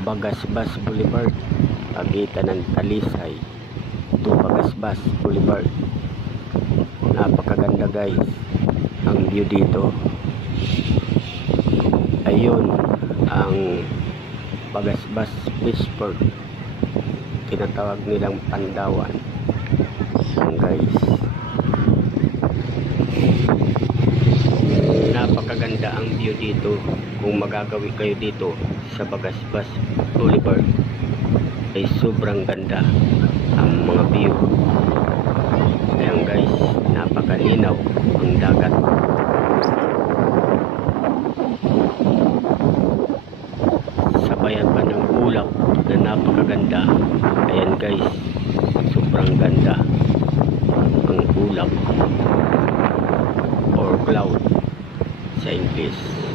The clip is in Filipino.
Bagasbas Boulevard, pagitan ng Talisay to Bagasbas Boulevard. Napakaganda guys ang view dito. Ayun ang Bagasbas Fishport, tinatawag nilang Pandawan. Yan guys, napakaganda ang view dito. Kung magagawi kayo dito sa Bagasbas Boulevard ay sobrang ganda ang mga view. Ayan guys, napakalinaw ang dagat. Sabayan pa ng ulap na napakaganda. Ayan guys, sobrang ganda ang ulap or cloud sa English.